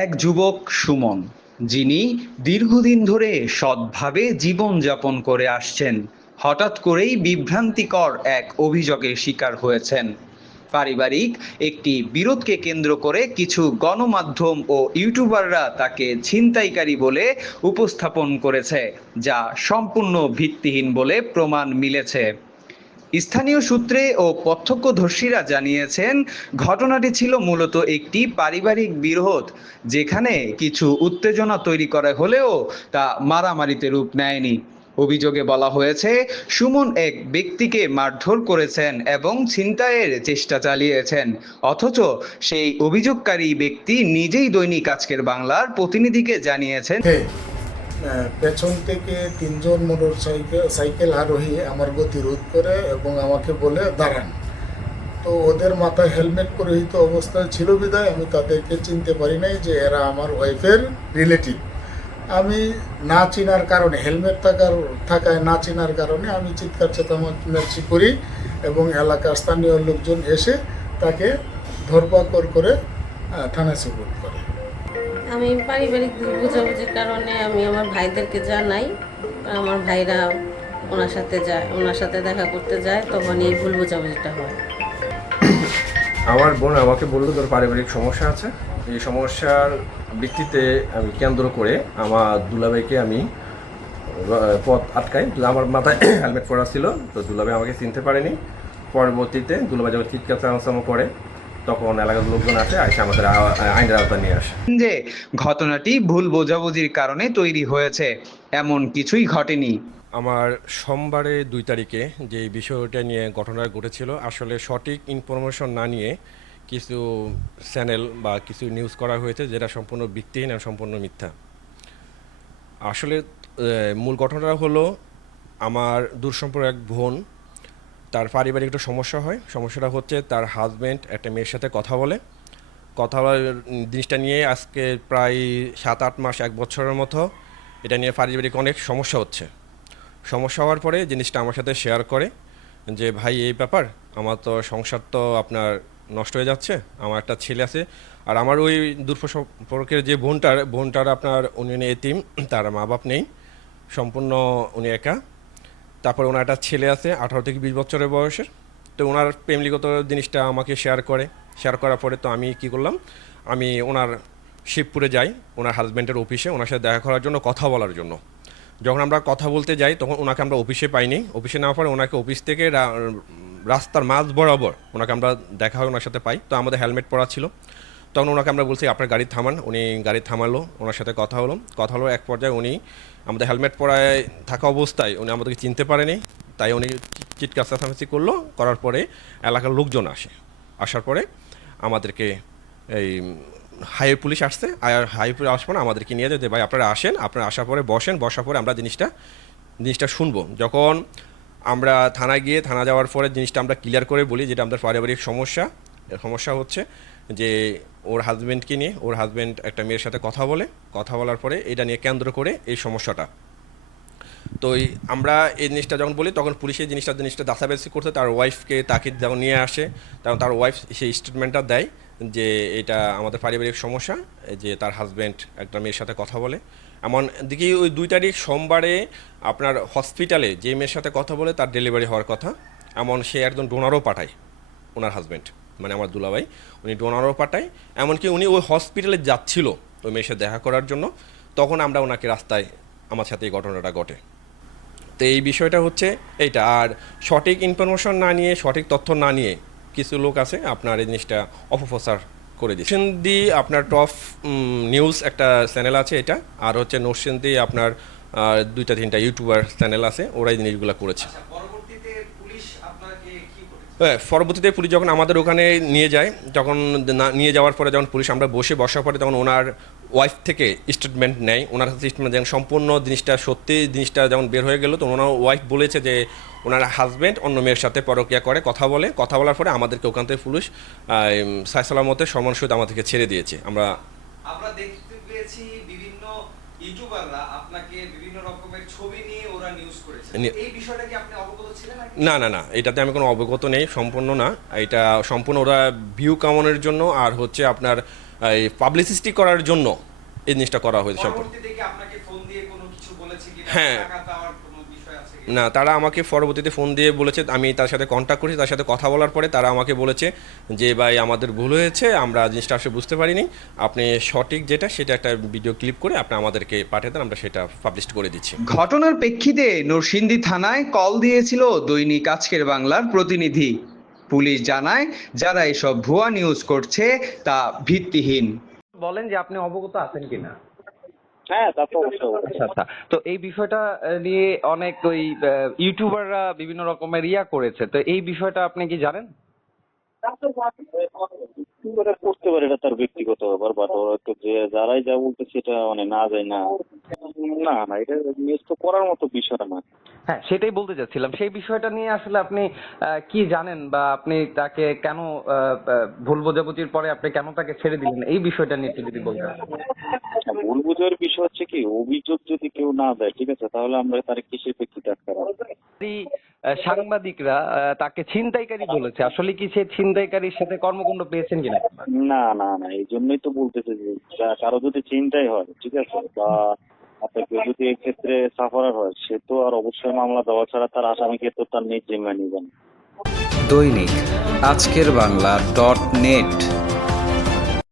এক যুবক সুমন, যিনি দীর্ঘদিন ধরে সৎভাবে জীবনযাপন করে আসছেন, হঠাৎ করেই বিভ্রান্তিকর এক অভিযোগের শিকার হয়েছেন। পারিবারিক একটি বিরোধকে কেন্দ্র করে কিছু গণমাধ্যম ও ইউটিউবাররা তাকে ছিনতাইকারী বলে উপস্থাপন করেছে, যা সম্পূর্ণ ভিত্তিহীন বলে প্রমাণ মিলেছে। স্থানীয় সূত্রে ও প্রত্যক্ষদর্শীরা জানিয়েছেন, ঘটনাটি ছিল মূলত একটি পারিবারিক বিরোধ, যেখানে কিছু উত্তেজনা তৈরি করা হলেও তা মারামারিতে রূপ নেয়নি। অভিযোগে বলা হয়েছে, সুমন এক ব্যক্তিকে মারধর করেছেন এবং ছিনতাইয়ের চেষ্টা চালিয়েছেন, অথচ সেই অভিযোগকারী ব্যক্তি নিজেই দৈনিক আজকের বাংলার প্রতিনিধিকে জানিয়েছেন পেছন থেকে তিনজন মোটর সাইকেল আরোহী আমার গতি রোধ করে এবং আমাকে বলে দাঁড়ান। তো ওদের মাথায় হেলমেট পরিহিত অবস্থায় ছিল বিধায় আমি তাদেরকে চিনতে পারি নাই যে এরা আমার ওয়াইফের রিলেটিভ। আমি না চিনার কারণে, হেলমেট থাকায় না চিনার কারণে আমি চিৎকার চেঁচামেচি করি এবং এলাকার স্থানীয় লোকজন এসে তাকে ধরপাকড় করে থানায় সুপোর্ট করে। আমি পারিবারিক ভুল বোঝাবুঝির কারণে আমি আমার ভাইদেরকে জানাই। আমার ভাইরা ওনার সাথে দেখা করতে যায়, তখন এই ভুল বোঝাবুঝিটা হয়। আমার বোন আমাকে বললো তোর পারিবারিক সমস্যা আছে, এই সমস্যার ভিত্তিতে আমি কেন্দ্র করে আমার দুলাভাইকে আমি পথ আটকাই। আমার মাথায় হেলমেট পরা ছিল, তো দুলাভাই আমাকে চিনতে পারেনি। পরবর্তীতে দুলাভাই যখন চিৎকার চালাচালানো করে, তখন এলাকার লোকজন আসে আমাদের আইনের আওতায় নিয়ে আসে। যে ঘটনাটি ভুল বোঝাবুঝির কারণে তৈরি হয়েছে, এমন কিছুই ঘটেনি। আমার সোমবারে 2 তারিখে যে বিষয়টা নিয়ে ঘটনা ঘটেছিল, আসলে সঠিক ইনফরমেশন না নিয়ে কিছু চ্যানেল বা কিছু নিউজ করা হয়েছে, যেটা সম্পূর্ণ ভিত্তিহীন এবং সম্পূর্ণ মিথ্যা। আসলে মূল ঘটনাটা হলো, আমার দূরসম্পর্ক এক বোন, তার পারিবারিক একটা সমস্যা হয়। সমস্যাটা হচ্ছে তার হাজব্যান্ড একটা মেয়ের সাথে কথা বলার জিনিসটা নিয়ে আজকে প্রায় 7-8 মাস, 1 বছরের মতো এটা নিয়ে পারিবারিক অনেক সমস্যা হওয়ার পরে জিনিসটা আমার সাথে শেয়ার করে যে, ভাই এই ব্যাপার, আমার তো সংসার তো আপনার নষ্ট হয়ে যাচ্ছে, আমার একটা ছেলে আছে, আর আমার ওই দূরসম্পর্কের যে বোনটার আপনার উনি এতিম, তার মা বাপ নেই, সম্পূর্ণ উনি একা। তারপর ওনার একটা ছেলে আছে 18 থেকে 20 বছরের বয়সের। তো ওনার ফ্যামিলিগত জিনিসটা আমাকে শেয়ার করার পরে তো আমি কি করলাম, আমি ওনার শিবপুরে যাই, ওনার হাজব্যান্ডের অফিসে ওনার সাথে দেখা করার জন্য, কথা বলার জন্য। যখন আমরা কথা বলতে যাই, তখন ওনাকে আমরা অফিসে পাইনি। অফিসে নেওয়ার পরে ওনাকে অফিস থেকে রাস্তার মাঝ বরাবর ওনাকে আমরা দেখা হয়, ওনার সাথে পাই। তো আমাদের হেলমেট পরা ছিল। তখন ওনাকে আমরা বলছি আপনার গাড়ি থামান, উনি গাড়ি থামালো, ওনার সাথে কথা হলো। এক পর্যায়ে উনি আমাদের হেলমেট পরায় থাকা অবস্থায় উনি আমাদেরকে চিনতে পারেনি, তাই উনি চিৎকার চেঁচামেচি করার পরে এলাকার লোকজন আসার পরে আমাদেরকে এই হাইওয়ে পুলিশ আসছে, আর হাইওয়ে পুলিশ আসার পরে আমাদেরকে নিয়ে যায় যে, ভাই আপনারা আসার পরে বসার পরে আমরা জিনিসটা শুনবো। যখন আমরা থানায় গিয়ে থানা যাওয়ার পরে জিনিসটা আমরা ক্লিয়ার করে বলি, যেটা আমাদের পারিবারিক সমস্যা হচ্ছে যে ওর হাজব্যান্ড একটা মেয়ের সাথে কথা বলার পরে এটা নিয়ে কেন্দ্র করে এই সমস্যাটা। তো আমরা এই জিনিসটা যখন বলি, তখন পুলিশ এই জিনিসটা দাসাবাজি করতে তার ওয়াইফকে তাকে যখন নিয়ে আসে, তখন তার ওয়াইফ সেই স্টেটমেন্টটা দেয় যে এটা আমাদের পারিবারিক সমস্যা, যে তার হাজব্যান্ড একটা মেয়ের সাথে কথা বলে। এমন দিকে ওই 2 তারিখ সোমবারে আপনার হসপিটালে যে মেয়ের সাথে কথা বলে তার ডেলিভারি হওয়ার কথা, এমন সে একজন ডোনারও পাঠায়, ওনার হাজব্যান্ড মানে আমার দুলাভাই, উনি ডোনারও পাঠায়। এমনকি উনি ওই হসপিটালে যাচ্ছিল ওই মেয়ের সাথে দেখা করার জন্য, তখন আমরা ওনাকে রাস্তায় আমার সাথে এই ঘটনাটা ঘটে। তো এই বিষয়টা হচ্ছে এইটা। আর সঠিক ইনফরমেশন না নিয়ে, সঠিক তথ্য না নিয়ে কিছু লোক আছে আপনার এই জিনিসটা অপপ্রচার করে দিচ্ছে। নরসিংদী আপনার টপ নিউজ একটা চ্যানেল আছে এটা, আর হচ্ছে নরসিংদী আপনার 2-3টা ইউটিউবার চ্যানেল আছে, ওরা এই জিনিসগুলো করেছে। পরবর্তীতে পুলিশ যখন আমাদের ওখানে নিয়ে যায়, যখন নিয়ে যাওয়ার পরে যখন পুলিশ আমরা বসার পরে, তখন ওনার ওয়াইফ থেকে স্টেটমেন্ট নেয়। ওনার কাছে স্টেটমেন্ট যেমন সম্পূর্ণ জিনিসটা যখন বের হয়ে গেল, তো ওনার ওয়াইফ বলেছে যে ওনার হাজব্যান্ড অন্য মেয়ের সাথে পরকীয়া করে, কথা বলার পরে আমাদেরকে ওখান থেকে পুলিশ সালামতে সম্মান সহিত আমাদেরকে ছেড়ে দিয়েছে। আমরা দেখতে পেয়েছি বিভিন্ন ইউটিউবাররা আপনাকে বিভিন্ন রকমের ছবি নিয়ে ওরা নিউজ করেছে। এই বিষয়টা কি আপনি অবগত ছিলেন? না, এটাতে আমি কোনো অবগত নেই, সম্পূর্ণ না। এটা সম্পূর্ণ ওরা ভিউ কামানোর জন্য, আর হচ্ছে আপনার এই পাবলিসিটি করার জন্য এই জিনিসটা করা হয়েছে সম্পূর্ণ। পরবর্তীতে কি আপনাকে ফোন দিয়ে কোনো কিছু বলেছে কিনা, হ্যাঁ। টাকা দেওয়ার কোনো বিষয় আছে কিনা? না, তারা আমাকে পরবর্তীতে ফোন দিয়ে বলেছে, আমি তার সাথে কন্ট্যাক্ট করেছি, তার সাথে কথা বলার পরে তারা আমাকে বলেছে যে ভাই আমাদের ভুল হয়েছে, আমরা জিনিসটা আসলে বুঝতে পারিনি, আপনি সঠিক যেটা সেটা একটা ভিডিও ক্লিপ করে আপনি আমাদেরকে পাঠিয়ে দেন, আমরা সেটা পাবলিশ করে দিচ্ছি। ঘটনার প্রেক্ষিতে নরসিংদী থানায় কল দিয়েছিল দৈনিক আজকের বাংলার প্রতিনিধি। পুলিশ জানায় যারা এসব ভুয়া নিউজ করছে তা ভিত্তিহীন। বলেন যে আপনি অবগত আছেন কিনা? হ্যাঁ, তা তো অবশ্যই। আচ্ছা আচ্ছা, তো এই বিষয়টা নিয়ে অনেক ওই ইউটিউবাররা বিভিন্ন রকমের করেছে, তো এই বিষয়টা আপনি কি জানেন? কি করে করতে পারে এটা তার ব্যক্তিগত ব্যাপার, বাট ওরা তো যে যারাই যা বলতে সেটা মানে না যায় না, না না এটা নিউজ তো করার মতো বিষয় না। হ্যাঁ, সেটাই বলতে চাচ্ছিলাম। সেই বিষয়টা নিয়ে আসলে আপনি কি জানেন, বা আপনি তাকে কেন ভুল বোঝাবুঝির পরে আপনি কেন তাকে ছেড়ে দিলেন, এই বিষয়টা নিয়ে একটু যদি বলতেন। ভুল বুঝার বিষয় হচ্ছে কি, অভিযোগ যদি কেউ না দেয়, ঠিক আছে, তাহলে আমরা তার কিসের প্রেক্ষিতে আটকাবো? এই সাংবাদিকরা তাকে ছিনতাইকারী বলেছে, আসলে কি সে ছিনতাইকারীর সাথে কর্মকাণ্ড পেয়েছেন কিনা? না না না, এই জন্যই তো বলতেছে যে কারো যদি চিন্তাই হয়, ঠিক আছে, বা আপনার কেউ যদি এক্ষেত্রে সাফারার হয়, সে তো আর অবশ্যই মামলা দেওয়া ছাড়া তার আসামিকে তো তার নিজ জিম্মায় নিবেন। দৈনিক আজকের বাংলা .net